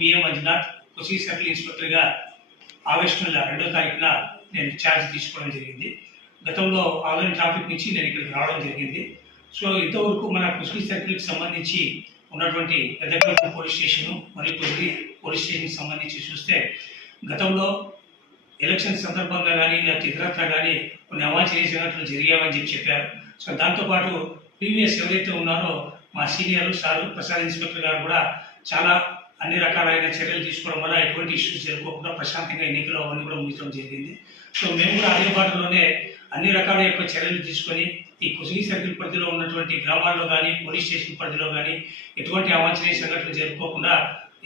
BA Manjunath కొచ్చి circle ఇన్స్పెక్టర్గా August నెల 2వ తారీఖున నేను ఛార్జ్ తీసుకోవడం జరిగింది. గతంలో ఆన్లైన్ ట్రాఫిక్ నుంచి నేను ఇక్కడికి రావడం జరిగింది. సో ఇంతవరకు మన కుస్కి సర్కిల్కి సంబంధించి ఉన్నటువంటి పెద్దపల్లి పోలీస్ స్టేషన్ మరియు కొద్ది పోలీస్ స్టేషన్కి సంబంధించి చూస్తే గతంలో ఎలక్షన్ సందర్భంగా కానీ లేకపోతే ఇతరత్ర కానీ కొన్ని అవాంఛనీయ సంఘటనలు జరిగాయని చెప్పారు. సో దాంతోపాటు ప్రీవియస్ ఎవరైతే ఉన్నారో మా సీనియర్ సార్ ప్రసాద్ ఇన్స్పెక్టర్ గారు కూడా చాలా అన్ని రకాలైన చర్యలు తీసుకోవడం వల్ల ఎటువంటి ఇష్యూస్ జరుపుకోకుండా ప్రశాంతంగా ఎన్నికలు అవన్నీ కూడా ముగించడం జరిగింది. సో మేము కూడా అదే బాటలోనే అన్ని రకాల యొక్క చర్యలు తీసుకొని ఈ కుసిగి సర్కిల్ పరిధిలో ఉన్నటువంటి గ్రామాల్లో కానీ పోలీస్ స్టేషన్ పరిధిలో కానీ ఎటువంటి అవాంఛనీయ సంఘటనలు జరుపుకోకుండా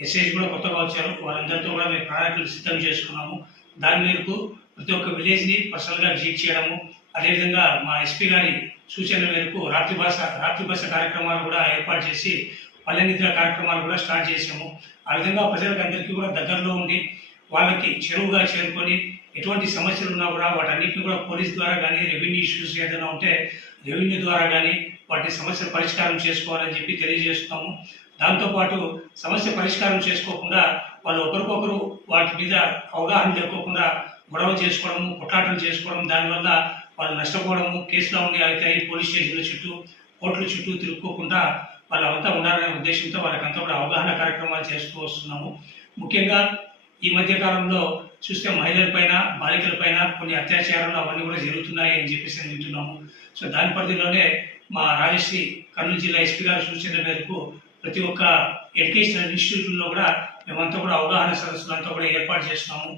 ఎస్ఐస్ కూడా కొత్తగా వచ్చారు. వాళ్ళందరితో కూడా మేము ప్రణాళికలు సిద్ధం చేసుకున్నాము. దాని మేరకు ప్రతి ఒక్క విలేజ్ని పర్సనల్గా విజిట్ చేయడము, అదేవిధంగా మా ఎస్పీ గారి సూచనల మేరకు రాత్రి బస కార్యక్రమాలు కూడా ఏర్పాటు చేసి పల్లె నిద్ర కార్యక్రమాలు కూడా స్టార్ట్ చేసాము. ఆ విధంగా ప్రజలకు అందరికీ కూడా దగ్గరలో ఉండి వాళ్ళకి చెరువుగా చేరుకొని ఎటువంటి సమస్యలు ఉన్నా కూడా వాటన్నిటిని కూడా పోలీస్ ద్వారా కానీ రెవెన్యూ ఇష్యూస్ ఏదైనా ఉంటే రెవెన్యూ ద్వారా కానీ వాటి సమస్యలు పరిష్కారం చేసుకోవాలని చెప్పి తెలియజేస్తున్నాము. దాంతోపాటు సమస్య పరిష్కారం చేసుకోకుండా వాళ్ళు ఒకరికొకరు వాటి మీద అవగాహన లేకోకుండా గొడవ చేసుకోవడము, కొట్లాటలు చేసుకోవడం, దానివల్ల వాళ్ళు నష్టపోవడము, కేసులో ఉండి అవుతాయి పోలీస్ స్టేషన్ల చుట్టూ కోర్టుల చుట్టూ తిరుక్కోకుండా వాళ్ళంతా ఉండాలనే ఉద్దేశంతో వాళ్ళకంతా కూడా అవగాహన కార్యక్రమాలు చేస్తూ వస్తున్నాము. ముఖ్యంగా ఈ మధ్య కాలంలో చూస్తే మహిళలపైన బాలికలపైన కొన్ని అత్యాచారాలు అవన్నీ కూడా జరుగుతున్నాయి అని చెప్పేసి వింటున్నాము. సో దాని పరిధిలోనే మా రాజశ్రీ కర్నూలు జిల్లా ఎస్పీ గారి సూచనల మేరకు ప్రతి ఒక్క ఎడ్యుకేషనల్ ఇన్స్టిట్యూట్లో కూడా మేమంతా కూడా అవగాహన సదస్సులంతా కూడా ఏర్పాటు చేస్తున్నాము.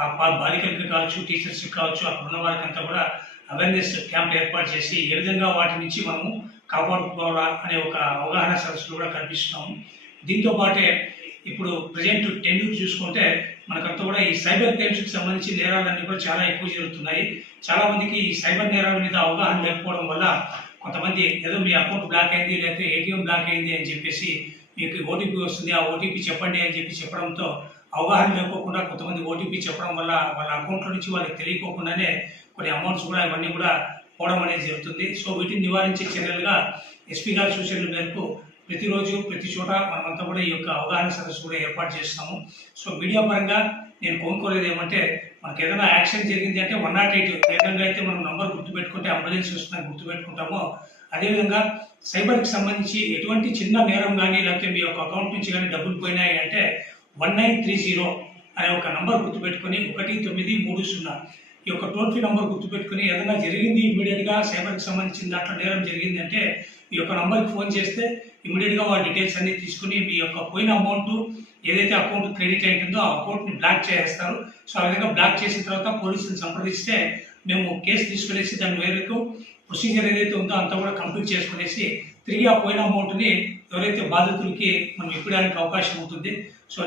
ఆ బాలికలకి కావచ్చు, టీచర్స్కి కావచ్చు, అక్కడ ఉన్న వారికి అంతా కూడా అవేర్నెస్ క్యాంప్ ఏర్పాటు చేసి ఏ విధంగా వాటి నుంచి మనము కాపాడుకోవాలా అనే ఒక అవగాహన సదస్సులు కూడా కల్పిస్తున్నాము. దీంతో పాటే ఇప్పుడు ప్రజెంట్ టెన్యూర్ చూసుకుంటే మనకంతా కూడా ఈ సైబర్ క్రైమ్స్కి సంబంధించి నేరాలన్నీ కూడా చాలా ఎక్కువ జరుగుతున్నాయి. చాలా మందికి ఈ సైబర్ నేరాల మీద అవగాహన లేకపోవడం వల్ల కొంతమంది ఏదో మీ అకౌంట్ బ్లాక్ అయింది లేకపోతే ఏటీఎం బ్లాక్ అయింది అని చెప్పేసి మీకు ఓటీపీ వస్తుంది, ఆ ఓటీపీ చెప్పండి అని చెప్పడంతో అవగాహన లేకోకుండా కొంతమంది ఓటీపీ చెప్పడం వల్ల వాళ్ళ అకౌంట్లో నుంచి వాళ్ళకి తెలియకోకుండానే కొన్ని అమౌంట్స్ కూడా ఇవన్నీ కూడా పోవడం అనేది జరుగుతుంది. సో వీటిని నివారించే చర్యలుగా ఎస్పీ గారి సూచనల మేరకు ప్రతిరోజు ప్రతి చోట మనమంతా కూడా ఈ యొక్క అవగాహన సదస్సు కూడా ఏర్పాటు చేస్తున్నాము. సో మీడియా పరంగా నేను కోరుకోలేదు ఏమంటే మనకు ఏదైనా యాక్షన్ జరిగింది అంటే 108 ఏ విధంగా అయితే మనం నంబర్ గుర్తుపెట్టుకుంటే అంబులెన్స్ వస్తుందని గుర్తుపెట్టుకుంటామో అదేవిధంగా సైబర్కి సంబంధించి ఎటువంటి చిన్న నేరం కానీ లేకపోతే మీ యొక్క అకౌంట్ నుంచి కానీ డబ్బులు పోయినాయి అంటే 1930 అనే ఒక నంబర్ గుర్తుపెట్టుకుని 1930 ఈ యొక్క టోల్ ఫ్రీ నంబర్ గుర్తుపెట్టుకుని ఏదైనా జరిగింది ఇమీడియట్గా సైబర్కి సంబంధించిన దాంట్లో నేరం జరిగింది అంటే ఈ యొక్క నంబర్కి ఫోన్ చేస్తే ఇమీడియట్గా వాళ్ళ డీటెయిల్స్ అన్ని తీసుకుని మీ యొక్క పోయిన అమౌంట్ ఏదైతే అకౌంట్ క్రెడిట్ అయింటుందో ఆ అకౌంట్ని బ్లాక్ చేస్తారు. సో ఆ విధంగా బ్లాక్ చేసిన తర్వాత పోలీసుని సంప్రదిస్తే మేము కేసు తీసుకునేసి దాని మేరకు ప్రొసీజర్ ఏదైతే ఉందో అంతా కూడా కంప్లీట్ చేసుకునేసి తిరిగి ఆ పోయిన అమౌంట్ని ఎవరైతే బాధితులకి మనం ఇప్పడానికి అవకాశం ఉంటుంది. సో